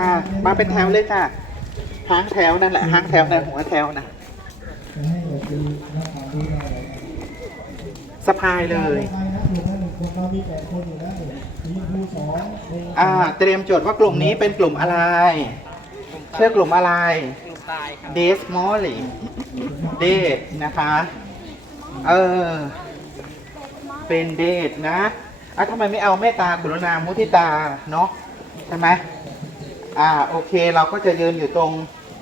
อะมาเป็นแถวเลยจ้ะหางแถวนั่นแหละหางแถวในหัวแถวนะสะพายเลยอ่าเตรียมโจทย์ว่ากลุ่มนี้เป็นกลุ่มอะไรเชื่อกลุ่มอะไรเดสมอลลี่เดทนะคะเออเป็นเดทนะอะทำไมไม่เอาเมตตากรุณามุทิตาเนาะใช่ไหม อ่าโอเคเราก็จะยืนอยู่ตรง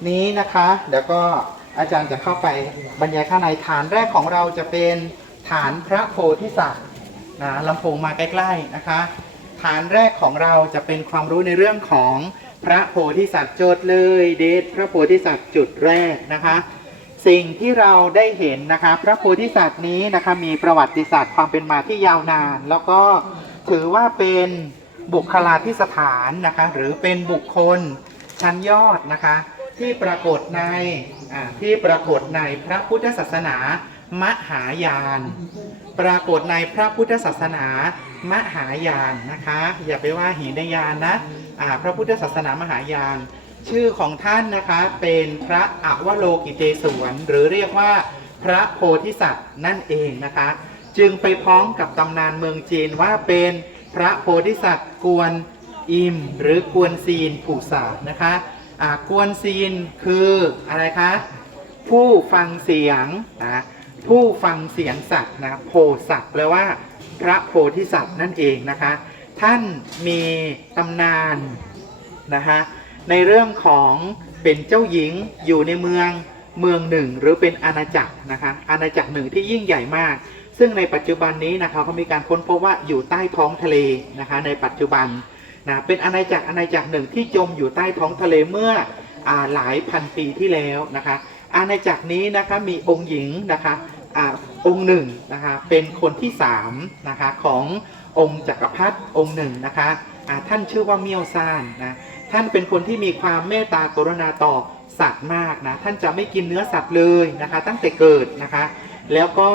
นี้นะคะ เดี๋ยวก็อาจารย์จะเข้าไปบรรยายข้างในฐานแรกของเราจะเป็นฐานพระโพธิสัตว์นะลำโพงมาใกล้ๆนะคะ ฐานแรกของเราจะเป็นความรู้ในเรื่องของพระโพธิสัตว์โจทย์เลย เดทพระโพธิสัตว์จุดแรกนะคะ สิ่งที่เราได้เห็นนะคะ พระโพธิสัตว์นี้นะคะมีประวัติศาสตร์ความเป็นมาที่ยาวนาน แล้วก็ถือว่าเป็น บุคลาธิสถานนะคะ หรือเป็นบุคคลชั้นยอดนะคะ ที่ปรากฏในที่ปรากฏในพระพุทธศาสนามหายาน ปรากฏในพระพุทธศาสนามหายานนะคะ อย่าไปว่าหินยานนะอ่าพระพุทธศาสนามหายาน ชื่อของท่านนะคะเป็นพระอวโลกิเตศวรหรือเรียกว่าพระโพธิสัตว์นั่นเองนะคะ จึงไปพ้องกับตำนานเมืองจีนว่าเป็น พระโพธิสัตว์กวนอิม หรือกวนซีนผูสานะคะกวนซีนคืออะไรคะผู้ฟังเสียงนะผู้ฟังเสียงสัตว์นะโพสัตว์แปลว่า พระโพธิสัตว์นั่นเองนะคะ ท่านมีตำนานนะคะในเรื่องของเป็นเจ้าหญิงอยู่ในเมืองเมืองหนึ่ง หรือเป็นอาณาจักรนะคะอาณาจักรหนึ่งที่ยิ่งใหญ่มาก ซึ่งในปัจจุบันนี้นะคะเขามีการค้นพบว่าอยู่ใต้ท้องทะเลนะคะในปัจจุบันนะเป็นอาณาจักรอาณาจักรหนึ่งที่จมอยู่ใต้ท้องทะเลเมื่ออหลายพันปีที่แล้วนะคะอาณาจักรนี้นะคะมีองค์หญิงนะคะอองค์หนึ่งนะคะเป็นคนที่สามนะคะขององค์จักรพรรดิองค์หนึ่งนะคะท่านชื่อว่าเมียวซานนะท่านเป็นคนที่มีความเมตตากรุณาต่อสัตว์มากนะท่านจะไม่กินเนื้อสัตว์เลยนะคะตั้งแต่เกิดนะคะแล้วก็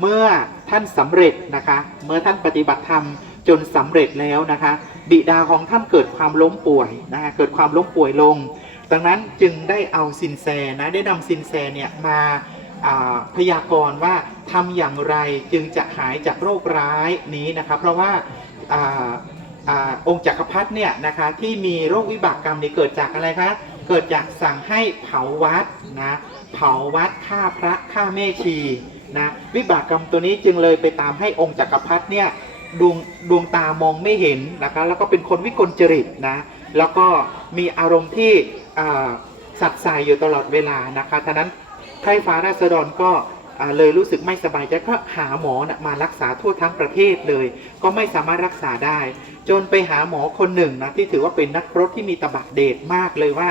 เมื่อท่านสำเร็จนะคะ เมื่อท่านปฏิบัติธรรมจนสำเร็จแล้วนะคะ บิดาของท่านเกิดความล้มป่วยนะคะเกิดความล้มป่วยลง ดังนั้นจึงได้เอาซินแซนะได้นำซินแซเนี่ยมาพยากรณ์ว่าทำอย่างไรจึงจะหายจากโรคร้ายนี้นะคะเพราะว่าองค์จักรพรรดิเนี่ยนะคะที่มีโรควิบากกรรมนี้เกิดจากอะไรคะเกิดจากสั่งให้เผาวัดนะเผาวัดฆ่าพระฆ่าแม่ชี นะวิบากกรรมตัวนี้จึงเลยไปตามให้องค์จักรพรรดิเนี่ยดวงดวงตามองไม่เห็นนะคะแล้วก็เป็นคนวิกลจริตนะแล้วก็มีอารมณ์ที่สัตย์ใส่อยู่ตลอดเวลานะคะท่านั้นไพร่ฟ้าราษฎรก็เลยรู้สึกไม่สบายใจก็หาหมอนะมารักษาทั่วทั้งประเทศเลย ก็ไม่สามารถรักษาได้ จนไปหาหมอคนหนึ่งนะที่ถือว่าเป็นนักรบที่มีตบะเดชมากเลยว่า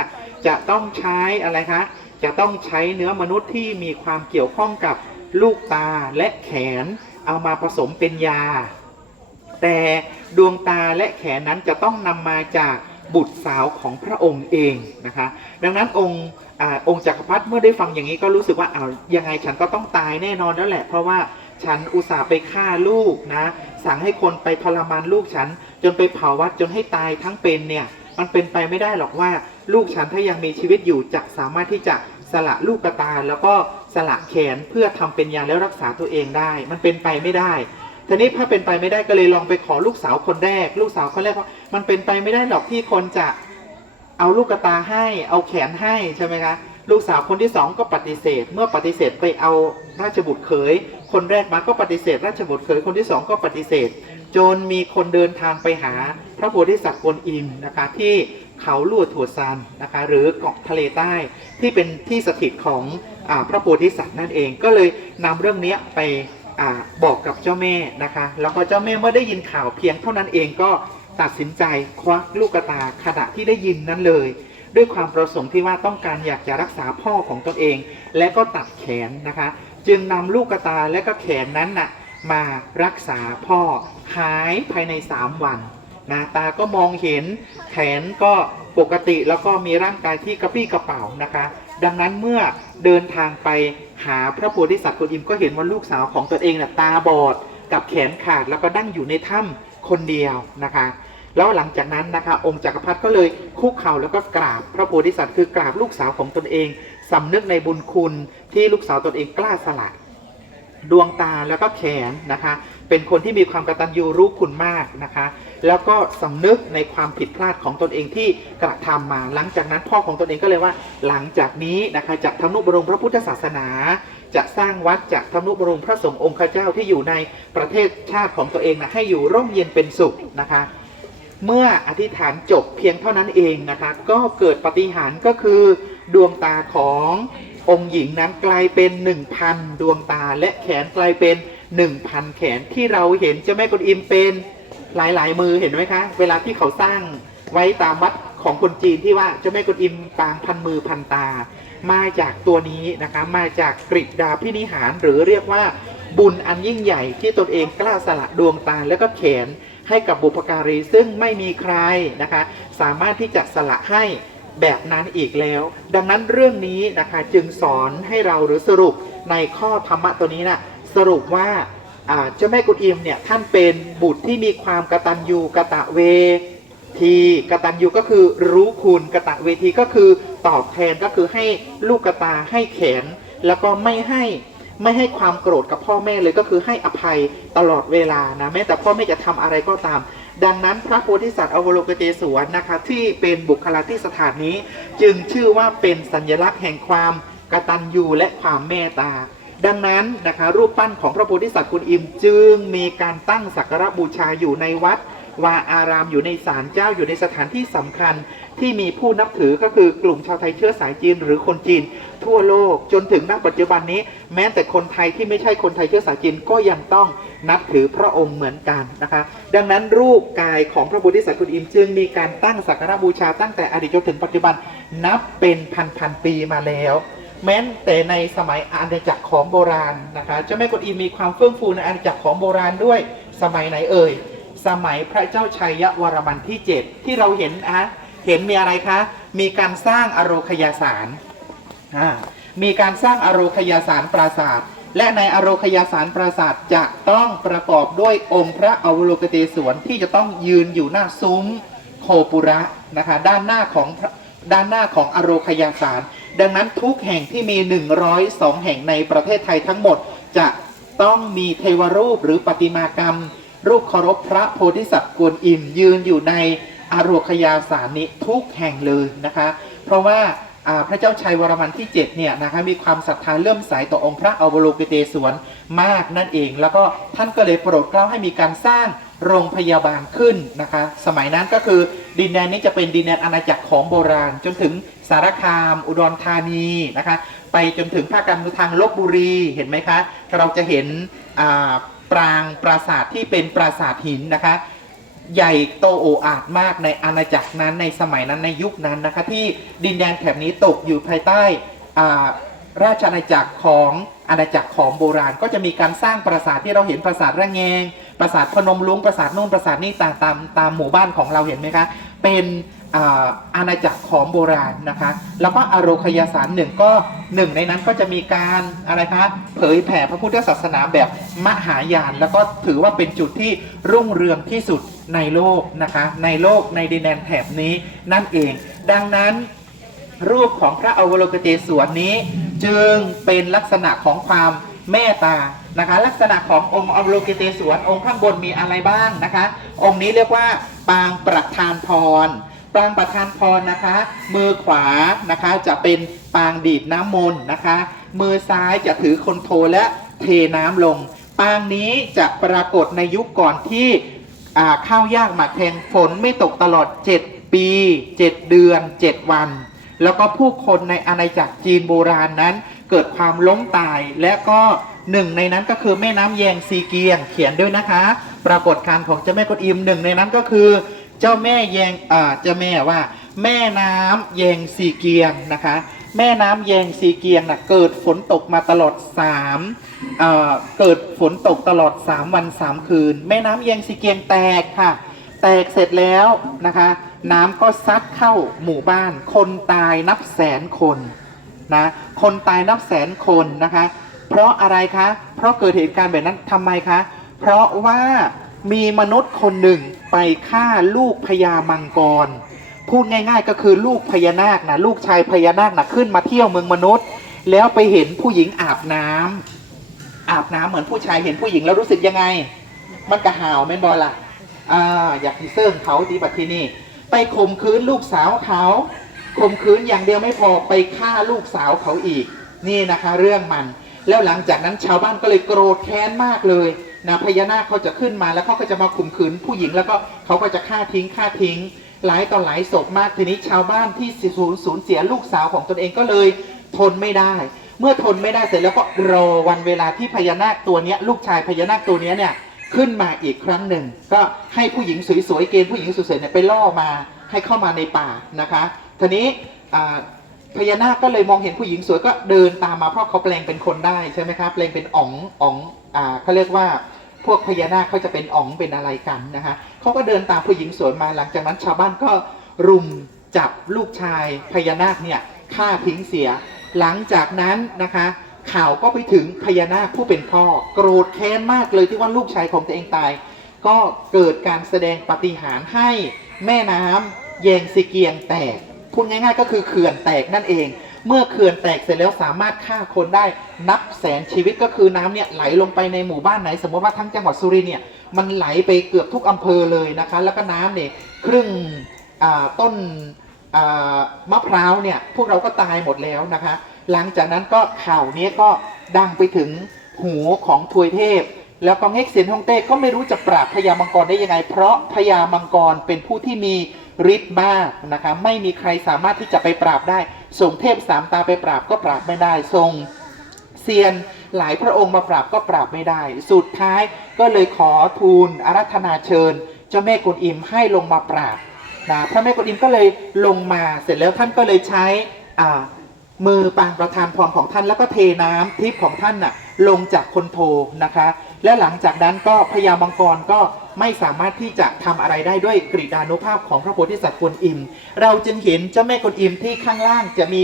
จะต้องใช้อะไรคะจะต้องใช้เนื้อมนุษย์ที่มีความเกี่ยวข้องกับ ลูกตาและแขนเอามาผสมเป็นยา แต่ดวงตาและแขนนั้นจะต้องนำมาจากบุตรสาวของพระองค์เองนะคะ ดังนั้นองค์องค์จักรพรรดิเมื่อได้ฟังอย่างนี้ก็รู้สึกว่าเอายังไงฉันก็ต้องตายแน่นอนแล้วแหละ เพราะว่าฉันอุตส่าห์ไปฆ่าลูกนะ สั่งให้คนไปทรมานลูกฉัน จนไปเผาวัดจนให้ตายทั้งเป็นเนี่ย มันเป็นไปไม่ได้หรอกว่า ลูกฉันถ้ายังมีชีวิตอยู่จะสามารถที่จะสละลูกกระตาแล้วก็ สละแขนเพื่อทำเป็นยาแล้วรักษาตัวเองได้ มันเป็นไปไม่ได้ทีนี้ถ้าเป็นไปไม่ได้ก็เลยลองไปขอลูกสาวคนแรก ลูกสาวคนแรกว่ามันเป็นไปไม่ได้หรอกที่คนจะเอาลูกตาให้ เอาแขนให้ใช่ไหมคะลูกสาวคนที่สองก็ปฏิเสธ เมื่อปฏิเสธไปเอาราชบุตรเขย คนแรกมาก็ปฏิเสธ ราชบุตรเขยคนที่สองก็ปฏิเสธ จนมีคนเดินทางไปหาพระโพธิสัตว์กวนอิมนะคะที่เขาลู่ถั่วซันนะคะหรือเกาะทะเลใต้ที่เป็นที่สถิตของ พระโพธิสัตว์นั่นเองก็เลยนำเรื่องนี้ไปอบอกกับเจ้าแม่นะคะ แล้วก็เจ้าแม่เมื่อได้ยินข่าวเพียงเท่านั้นเองก็ตัดสินใจควักลูกกระตาขณะที่ได้ยินนั้นเลย ด้วยความประสงค์ที่ว่าต้องการอยากจะรักษาพ่อของตนเอง และก็ตัดแขนนะคะ จึงนำลูกกระตาและก็แขนนั้นน่ะมารักษาพ่อหายภายใน 3 วันนะตาก็มองเห็นแขนก็ปกติแล้วก็มีร่างกายที่กระปี้กระเป๋านะคะ ดังนั้นเมื่อเดินทางไปหาพระโพธิสัตว์กวนอิมก็เห็นว่าลูกสาวของตนเองน่ะตาบอดกับแขนขาดแล้วก็นั่งอยู่ในถ้ำคนเดียวนะคะ แล้วหลังจากนั้นนะคะ องค์จักรพรรดิก็เลยคุกเข่าแล้วก็กราบพระโพธิสัตว์คือกราบลูกสาวของตนเองสำนึกในบุญคุณที่ลูกสาวตนเองกล้าสละดวงตาแล้วก็แขนนะคะ เป็นคนที่มีความกตัญญูรู้คุณมากนะคะ แล้วก็สำนึกในความผิดพลาดของตนเองที่กระทำมา หลังจากนั้นพ่อของตนเองก็เลยว่า หลังจากนี้นะคะจะทำนุบรงพระพุทธศาสนา จะสร้างวัดจะทำนุบรงพระสงฆ์องค์เจ้าที่อยู่ในประเทศชาติของตัวเองนะให้อยู่ร่มเย็นเป็นสุขนะคะ เมื่ออธิษฐานจบเพียงเท่านั้นเองนะคะก็เกิดปฏิหารก็คือดวงตาขององค์หญิงนั้นกลายเป็น1,000ดวงตาและแขนกลายเป็น1,000แขนที่เราเห็นเจ้าแม่กุนอิมเป็น หลายๆ มือเห็นไหมคะ เวลาที่เขาสร้างไว้ตามวัดของคนจีนที่ว่าเจ้าแม่กุนอิมปางพันมือพันตา มาจากตัวนี้นะคะมาจากกริดาพินิหารหรือเรียกว่าบุญอันยิ่งใหญ่ที่ตนเองกล้าสละดวงตาและก็แขนให้กับบุพการีซึ่งไม่มีใครนะคะ สามารถที่จะสละให้แบบนั้นอีกแล้ว ดังนั้นเรื่องนี้นะคะจึงสอนให้เราหรือสรุปในข้อธรรมะตัวนี้นะสรุปว่าอ่า เจ้าแม่กุนอิมเนี่ยท่านเป็นบุตรที่มีความกตัญญูกะตะเวทีกตัญญูก็คือรู้คุณกะตะเวทีก็คือตอบแทนก็คือให้ลูกกระตาให้แขน แล้วก็ไม่ให้ไม่ให้ความโกรธกับพ่อแม่เลยก็คือให้อภัยตลอดเวลานะแม้แต่พ่อแม่จะทำอะไรก็ตาม ดังนั้นพระโพธิสัตว์อวโลกเตศวรนะคะที่เป็นบุคลาธิสถานนี้ จึงชื่อว่าเป็นสัญลักษณ์แห่งความกตัญญูและความเมตตา ดังนั้นนะคะรูปปั้นของพระโพธิสัตว์กุณอิมจึงมีการตั้งสักการะบูชาอยู่ในวัดวาอารามอยู่ในศาลเจ้าอยู่ในสถานที่สำคัญ ที่มีผู้นับถือก็คือกลุ่มชาวไทยเชื้อสายจีนหรือคนจีน ทั่วโลกจนถึงณปัจจุบันนี้ แม้แต่คนไทยที่ไม่ใช่คนไทยเชื้อสายจีนก็ยังต้องนับถือพระองค์เหมือนกันนะคะ ดังนั้นรูปกายของพระโพธิสัตว์คุณอิมจึงมีการตั้งสักการะบูชาตั้งแต่อดีตจนถึงปัจจุบันนับเป็นพันพันๆปีมาแล้ว แม้แต่ในสมัยอาณาจักรของโบราณนะคะเจ้าแม่กวนอิมมีความเฟื่องฟูในอาณาจักรของโบราณด้วยสมัยไหนเอ่ย สมัยพระเจ้าชัยวรมันที่ 7 ที่เราเห็นอะเห็นมีอะไรคะ มีการสร้างอโรคยาสารมีการสร้างอโรคยาสารปราสาทและในอโรคยาสารปราสาทจะต้องประกอบด้วยองค์พระอวโลกเตศวรที่จะต้องยืนอยู่หน้าซุ้มโคปุระนะคะด้านหน้าของด้านหน้าของอโรคยาสาร ดังนั้นทุกแห่งที่มี 102 แห่งในประเทศไทยทั้งหมด จะต้องมีเทวรูปหรือประติมากรรม รูปเคารพพระโพธิสัตว์กวนอิมยืนอยู่ในอโรวคยาสารนี้ทุกแห่งเลยนะคะ เพราะว่าพระเจ้าชัยวรมันที่7เนี่ยนะคะมีความศรัทธาเลื่อมใสต่อองค์พระอวโลกิเตศวรมากนั่นเอง แล้วก็ท่านก็เลยโปรดเกล้าให้มีการสร้าง โรงพยาบาลขึ้นนะคะ สมัยนั้นก็คือดินแดนนี้จะเป็นดินแดนอาณาจักรของโบราณ จนถึงสารคาม อุดรธานีนะคะ ไปจนถึงภาคกลางทางลบบุรีเห็นไหมคะ เราจะเห็นปรางปราสาทที่เป็นปราสาทหินนะคะ ใหญ่โตโออาจมากในอาณาจักรนั้นในสมัยนั้นในยุคนั้นนะคะ ที่ดินแดนแถบนี้ตกอยู่ภายใต้ราชอาณาจักรของ อาณาจักรของโบราณก็จะมีการสร้างปราสาทที่เราเห็นปราสาทระแงง ปราสาทพนมลุงปราสาทโน่นปราสาทนี่ต่างตามตามหมู่บ้านของเราเห็นไหมคะ เป็นอาอาณาจักรของโบราณนะคะ แล้วก็อโรคยาสารหนึ่งก็หนึ่งในนั้นก็จะมีการอะไรคะเผยแผ่พระพุทธศาสนาแบบมหายาน แล้วก็ถือว่าเป็นจุดที่รุ่งเรืองที่สุดในโลกนะคะ ในโลกในดินแดนแถบนี้นั่นเอง ดังนั้น รูปของพระอวโลกเตศวรนี้ จึงเป็นลักษณะของความเมตตานะคะลักษณะขององค์อวโลกเตศวรองค์ข้างบนมีอะไรบ้างนะคะ องค์นี้เรียกว่าปางประธานพรปางประธานพรนะคะ มือขวานะคะจะเป็นปางดีดน้ำมนต์นะคะ มือซ้ายจะถือคนโทและเทน้ำลง ปางนี้จะปรากฏในยุคก่อนที่ข้าวยากหมากแพงฝนไม่ตกตลอด 7 ปี 7 เดือน 7 วัน แล้วก็ผู้คนในอาณาจักรจีนโบราณนั้น เกิดความล้มตายและก็หนึ่งในนั้นก็คือแม่น้ำแยงซีเกียง เขียนด้วยนะคะ ปรากฏการของเจ้าแม่กวนอิมหนึ่งในนั้นก็คือ เจ้าแม่แยงอ่าเจ้าแม่ว่า แม่น้ำแยงซีเกียงนะคะ แม่น้ำแยงซีเกียงนะเกิดฝนตกมาตลอด3เอ่อเกิดฝนตกตลอด 3 วัน 3 คืน แม่น้ำแยงซีเกียงแตกค่ะ แตกเสร็จแล้วนะคะ น้ำก็ซัดเข้าหมู่บ้าน คนตายนับแสนคนนะคนตายนับแสนคนนะคะ เพราะอะไรคะ เพราะเกิดเหตุการณ์แบบนั้นทำไมคะ เพราะว่ามีมนุษย์คนหนึ่งไปฆ่าลูกพญามังกร พูดง่าย ๆ ก็คือลูกพญานาคนะลูกชายพญานาคนะขึ้นมาเที่ยวเมืองมนุษย์ แล้วไปเห็นผู้หญิงอาบน้ำอาบน้ำเหมือนผู้ชายเห็นผู้หญิงแล้วรู้สึกยังไง มันกระหาวแม่นบอล่ะอ่าอยากที่เซิ่งเขาดีบัดที่นี่ ไปข่มขืนลูกสาวเขาข่มขืนอย่างเดียวไม่พอไปฆ่าลูกสาวเขาอีก นี่นะคะ เรื่องมัน แล้วหลังจากนั้นชาวบ้านก็เลยโกรธแค้นมากเลยนะพญานาคเขาจะขึ้นมาแล้วเขาก็จะมาข่มขืนผู้หญิงแล้วก็เขาก็จะฆ่าทิ้งฆ่าทิ้ง หลายต่อหลายศพมากทีนี้ชาวบ้านที่สูญสูญเสียลูกสาวของตนเองก็เลยทนไม่ได้ เมื่อทนไม่ได้เสร็จแล้วก็รอวันเวลาที่พญานาคตัวเนี้ยลูกชายพญานาคตัวเนี้ยเนี่ย ขึ้นมาอีกครั้งหนึ่ง ก็ให้ผู้หญิงสวยๆเกณฑ์ผู้หญิงสวยๆเนี่ยไปล่อมาให้เข้ามาในป่านะคะทีนี้พญานาคก็เลยมองเห็นผู้หญิงสวยก็เดินตามมาเพราะเขาแปลงเป็นคนได้ใช่ไหมครับแปลงเป็นอ๋องอ๋องอ่าเขาเรียกว่าพวกพญานาคเขาจะเป็นอ๋องเป็นอะไรกันนะคะเขาก็เดินตามผู้หญิงสวยมาหลังจากนั้นชาวบ้านก็รุมจับลูกชายพญานาคเนี่ยฆ่าทิ้งเสีย หลังจากนั้นนะคะ ข่าวก็ไปถึงพญานาคผู้เป็นพ่อ โกรธแค้นมากเลยที่ว่าลูกชายของตัวเองตาย ก็เกิดการแสดงปฏิหารให้แม่น้ำแยงซีเกียงแตกพูดง่ายๆ ก็คือเขื่อนแตกนั่นเอง เมื่อเขื่อนแตกเสร็จแล้วสามารถฆ่าคนได้นับแสนชีวิตก็คือน้ำเนี่ยไหลลงไปในหมู่บ้านไหน สมมติว่าทั้งจังหวัดสุรินทร์เนี่ยมันไหลไปเกือบทุกอำเภอเลยนะคะ แล้วก็น้ำเนี่ยครึ่งต้นมะพร้าวเนี่ยพวกเราก็ตายหมดแล้วนะคะ หลังจากนั้นก็ข่าวนี้ก็ดังไปถึงหูของทวยเทพ แล้วก็เง็กเซียนฮ่องเต้ก็ไม่รู้จะปราบพญามังกรได้ยังไง เพราะพญามังกรเป็นผู้ที่มีฤทธิ์มากนะคะไม่มีใครสามารถที่จะไปปราบได้ส่งเทพสามตาไปปราบก็ปราบไม่ได้ทรงเซียนหลายพระองค์มาปราบก็ปราบไม่ได้ สุดท้ายก็เลยขอทูลอารัธนาเชิญ เจ้าแม่กวนอิมให้ลงมาปราบนะพระแม่กวนอิมก็เลยลงมาเสร็จแล้วท่านก็เลยใช้อ่า มือปางประธานพรของท่านแล้วก็เทน้ำทิพย์ของท่านน่ะลงจากคนโทนะคะ และหลังจากนั้นก็พญามังกรก็ไม่สามารถที่จะทำอะไรได้ด้วยกริดานุภาพของพระโพธิสัตว์กวนอิม เราจึงเห็นเจ้าแม่กวนอิมที่ข้างล่างจะมี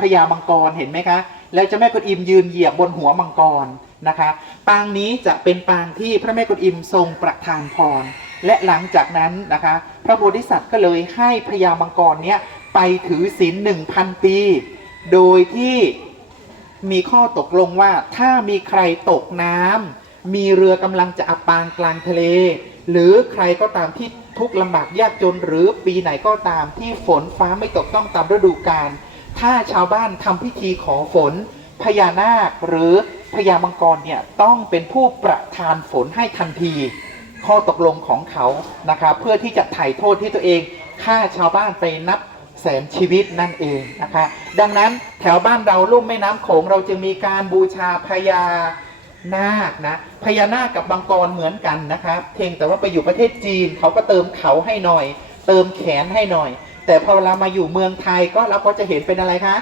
พญามังกรเห็นไหมคะ แล้วเจ้าแม่กวนอิมยืนเหยียบบนหัวมังกรนะคะ ปางนี้จะเป็นปางที่พระแม่กวนอิมทรงประทานพร และหลังจากนั้นนะคะ พระโพธิสัตว์ก็เลยให้พญามังกรเนี้ยไปถือศีลหนึ่งพันปี โดยที่มีข้อตกลงว่าถ้ามีใครตกน้ำมีเรือกำลังจะอับปางกลางทะเล หรือใครก็ตามที่ทุกข์ลำบากยากจนหรือปีไหนก็ตามที่ฝนฟ้าไม่ตกต้องตามฤดูกาลถ้าชาวบ้านทำพิธีขอฝน พญานาคหรือพญามังกรเนี่ยต้องเป็นผู้ประทานฝนให้ทันที ข้อตกลงของเขานะคะเพื่อที่จะไถ่โทษที่ตัวเองฆ่าชาวบ้านไปนับ แสนชีวิตนั่นเองนะคะ ดังนั้นแถวบ้านเราลุ่มแม่น้ำโขงเราจึงมีการบูชาพญานาคนะพญานาคกับมังกรเหมือนกันนะครับเพียงแต่ว่าไปอยู่ประเทศจีนเขาก็เติมเขาให้หน่อย เติมแขนให้หน่อย แต่พอเวลามาอยู่เมืองไทยก็เราก็จะเห็นเป็นอะไรคะ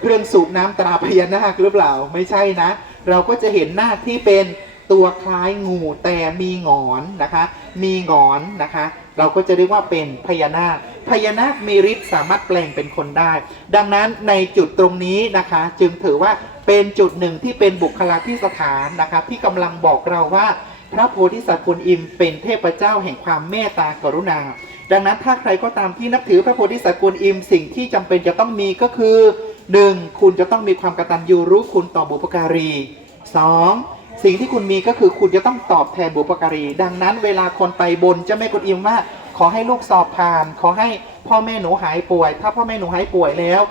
เครื่องสูบน้ำตราพญานาคหรือเปล่าไม่ใช่นะ เราก็จะเห็นนาคที่เป็นตัวคล้ายงูแต่มีงอนนะคะ มีงอนนะคะ เราก็จะเรียกว่าเป็นพญานาค พญานาคมีฤทธิ์สามารถแปลงเป็นคนได้ ดังนั้นในจุดตรงนี้นะคะ จึงถือว่าเป็นจุดหนึ่งที่เป็นบุคลาธิสถานนะคะที่กำลังบอกเราว่า พระโพธิสัตว์กุลอิมเป็นเทพเจ้าแห่งความเมตตากรุณา ดังนั้นถ้าใครก็ตามที่นับถือพระโพธิสัตว์กุลอิมสิ่งที่จำเป็นจะต้องมีก็คือ 1. คุณจะต้องมีความกตัญญูรู้คุณต่อบุพการี 2. สิ่งที่คุณมีก็คือคุณจะต้องตอบแทนบุพการี ดังนั้นเวลาคนไปบนเจ้าแม่กุลอิมว่า ขอให้ลูกสอบผ่าน ขอให้พ่อแม่หนูหายป่วย ถ้าพ่อแม่หนูหายป่วยแล้ว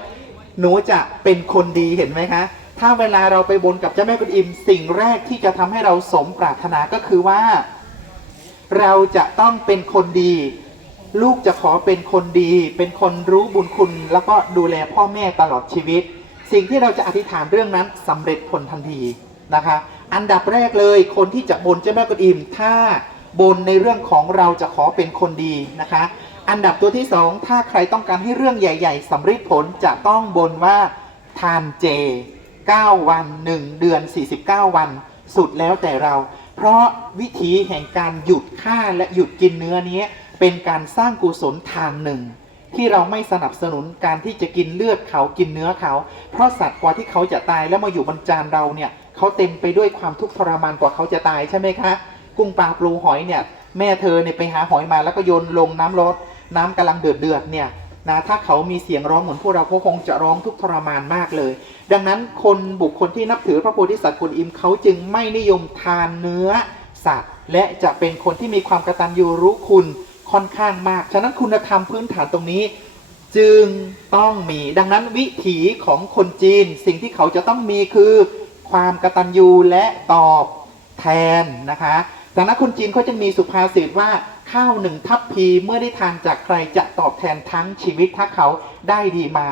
หนูจะเป็นคนดีเห็นไหมคะ ถ้าเวลาเราไปบนกับเจ้าแม่กุลอิม สิ่งแรกที่จะทำให้เราสมปรารถนาก็คือว่า เราจะต้องเป็นคนดี ลูกจะขอเป็นคนดี เป็นคนรู้บุญคุณ แล้วก็ดูแลพ่อแม่ตลอดชีวิต สิ่งที่เราจะอธิษฐานเรื่องนั้นสำเร็จผลทันทีนะคะ อันดับแรกเลยคนที่จะบนเจ้าแม่กุนอิมถ้า บนในเรื่องของเราจะขอเป็นคนดีนะคะ อันดับตัวที่สองถ้าใครต้องการให้เรื่องใหญ่ๆสำเร็จผลจะต้องบนว่าทานเจ 9 วัน 1 เดือน 49 วัน สุดแล้วแต่เรา เพราะวิธีแห่งการหยุดฆ่าและหยุดกินเนื้อนี้เป็นการสร้างกุศลทางหนึ่ง ที่เราไม่สนับสนุนการที่จะกินเลือดเขากินเนื้อเขา เพราะสัตว์กว่าที่เขาจะตายแล้วมาอยู่บนจานเราเนี่ยเขาเต็มไปด้วยความทุกข์ทรมานกว่าเขาจะตายใช่ไหมคะ กุ้งปลาปลูหอยเนี่ยแม่เธอเนี่ยไปหาหอยมาแล้วก็โยนลงน้ำร้อนน้ำกำลังเดือดเดือดเนี่ยนะถ้าเขามีเสียงร้องเหมือนพวกเราเขาคงจะร้องทุกทรมานมากเลย ดังนั้นคนบุคคลที่นับถือพระโพธิสัตว์กวนอิมเขาจึงไม่นิยมทานเนื้อสัตว์ และจะเป็นคนที่มีความกระตัญญูรู้คุณค่อนข้างมาก ฉะนั้นคุณธรรมพื้นฐานตรงนี้จึงต้องมี ดังนั้นวิถีของคนจีน สิ่งที่เขาจะต้องมีคือ ความกระตัญญูและตอบแทนนะคะ ดังนั้นคนจีนเขาจะมีสุภาษิตว่าข้าวหนึ่งทัพพีเมื่อได้ทานจากใครจะตอบแทนทั้งชีวิตถ้าเขาได้ดีมา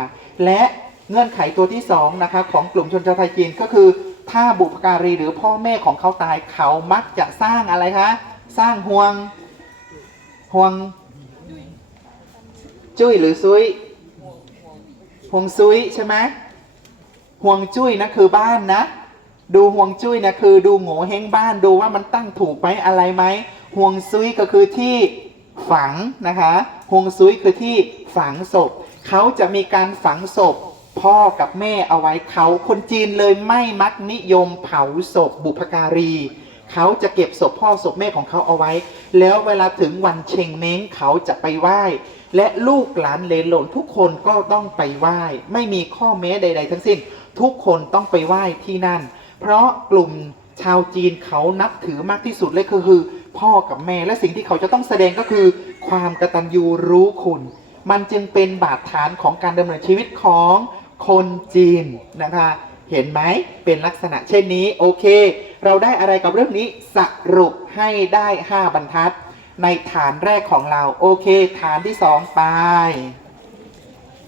และเงื่อนไขตัวที่สองนะคะของกลุ่มชนชาวไทยจีนก็คือ ถ้าบุพการีหรือพ่อแม่ของเขาตายเขามักจะสร้างอะไรคะสร้างห่วงห่วงจุ้ยหรือซุยห่วงซุยใช่ไหมห่วงจุ้ยนะคือบ้านนะ ดูห่วงจุ้ยนะคือดูโง่เฮงบ้านดูว่ามันตั้งถูกไหมอะไรไหมห่วงซุยก็คือที่ฝังนะคะห่วงซุยคือที่ฝังศพเขาจะมีการฝังศพพ่อกับแม่เอาไว้เขาคนจีนเลยไม่มักนิยมเผาศพบุพการีเขาจะเก็บศพพ่อศพแม่ของเขาเอาไว้ แล้วเวลาถึงวันเชงเม้งเขาจะไปไหว้ และลูกหลานเลนหลนทุกคนก็ต้องไปไหว้ ไม่มีข้อแม้ใด ๆ ทั้งสิ้น ทุกคนต้องไปไหว้ที่นั่น เพราะกลุ่มชาวจีนเขานับถือมากที่สุดเลยคือคือ พ่อกับแม่และสิ่งที่เขาจะต้องแสดงก็คือ ความกตัญญูรู้คุณ มันจึงเป็นบาดฐานของการดำเนินชีวิตของคนจีนนะคะ เห็นไหมเป็นลักษณะเช่นนี้โอเค เราได้อะไรกับเรื่องนี้สรุปให้ได้ 5 บรรทัด ในฐานแรกของเราโอเค ฐานที่ 2 ไป